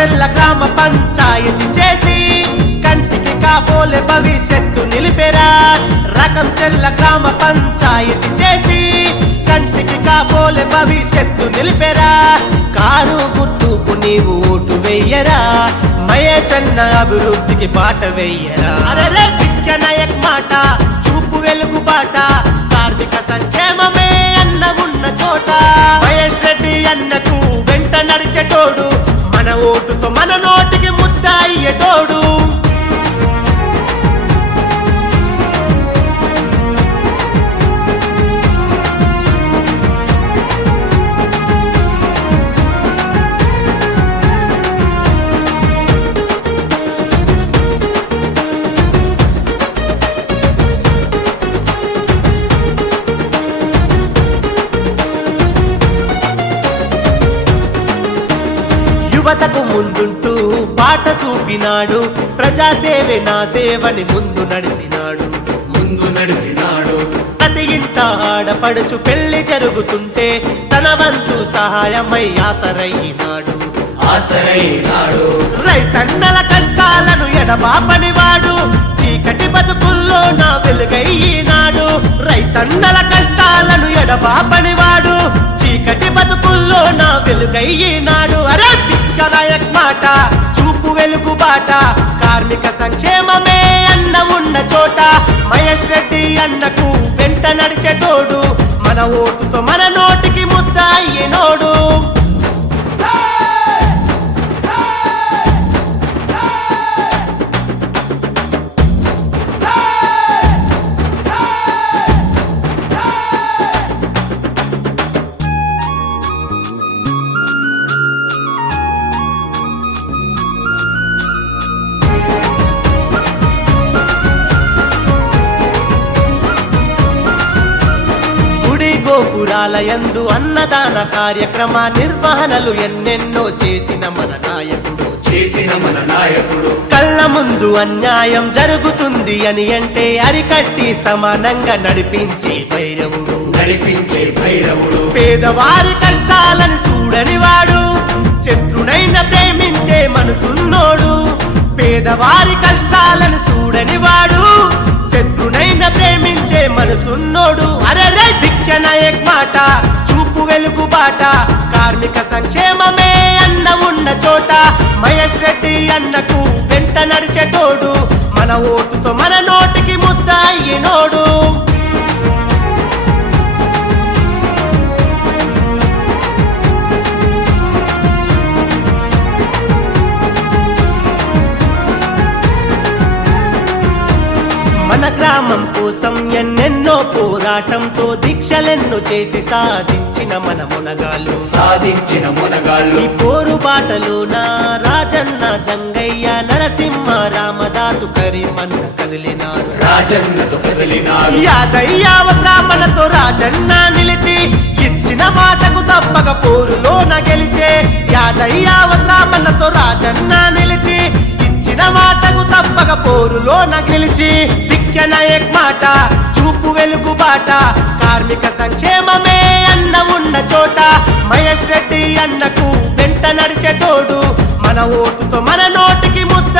చెల్ల గ్రామ పంచాయతీ చేసి కంటికి కాబోలే భవిష్యత్తు నిలిపెరా. రకం చెల్ల గ్రామ పంచాయతీ చేసి కంటికి కాబోలే భవిష్యత్తు నిలిపెరా. కారు గుర్తుకు నీవు ఓటు వెయ్యరా, మహేశన్న అభివృద్ధికి బాట వెయ్యరా. అరే బిక్క నాయక్ మాట చూపు వెలుగు బాట, కార్మిక సంక్షేమమే అన్న ఉన్న చోట. మహేష్ రెడ్డి అన్నకు వెంట నడిచేటోడు, మన ఓటుతో మన నోటికి ముద్ద అయ్యేటోడు. యువతకు ముందుంటూ బాట చూపినాడు, ప్రజాసేవే నా సేవని ముందు నడిసినాడు. ప్రతి ఇంట ఆడపడుచు పెళ్లి జరుగుతుంటే తన వంతు సహాయమై ఆసరయ్యినాడు. రైతన్నల కష్టాలను ఎడబాపని వాడు, చీకటి బతుకుల్లో నా వెలుగైనాడు. రైతన్నల కష్టాలను ఎడబాపని వాడు, చీకటి బతుకుల్లో నా వెలుగైనాడు. అరే బిక్క నాయక్ మాట చూపు వెలుగు బాట, కార్మిక సంక్షేమమే అన్న ఉన్న చోట. మహేష్ రెడ్డి అన్నకు వెంట నడిచేటోడు, మన ఓటుతో మన నోటికి ముద్ద అయ్యేనోడు. గోపురాలయందు అన్నదాన కార్యక్రమ నిర్వహణలు ఎన్నెన్నో చేసిన మన నాయకుడు. కళ్ళ ముందు అన్యాయం జరుగుతుంది అని అంటే అరికట్టి సమానంగా నడిపించే భైరవుడు. పేదవారి కష్టాలను చూడని వాడు, శత్రునైన ప్రేమించే మనసున్నోడు. పేదవారి కష్టాలను చూడని వాడు, శత్రునైన ప్రేమించే మనసున్నోడు. అరే బిక్క నాయక్ మాట చూపు వెలుగు బాట, కార్మిక సంక్షేమమే అన్న ఉన్న చోట. మహేష్ రెడ్డి అన్నకు వెంట నడిచేటోడు, మన ఓటుతో మన నోటికి ముద్ద అయ్యేనోడు. మన గ్రామం కోసం ఎన్నెన్నో పోరాటంతో దీక్షలెన్నో చేసి సాధించిన మునగాళ్ళు. ఈ పోరు బాటలోన రాజన్న, జంగయ్య, నరసింహ, రామదాసు, కరీమన్న కదిలినారు. యాదయ్య అవసరామలతో రాజన్న నిలిచి ఇచ్చిన మాటకు తప్పక పోరులోన గెలిచే. యాదయ్య అవసరామలతో రాజన్న నిలిచి ఇచ్చిన మాటకు తప్పక పోరులోన గెలిచి. బిక్క నాయక్ మాట చూపు వెలుగు బాట, కార్మిక సంక్షేమమే అన్న ఉన్న చోట. మహేష్ రెడ్డి అన్నకు వెంట నడిచేటోడు, మన ఓటుతో మన నోటికి ముద్ద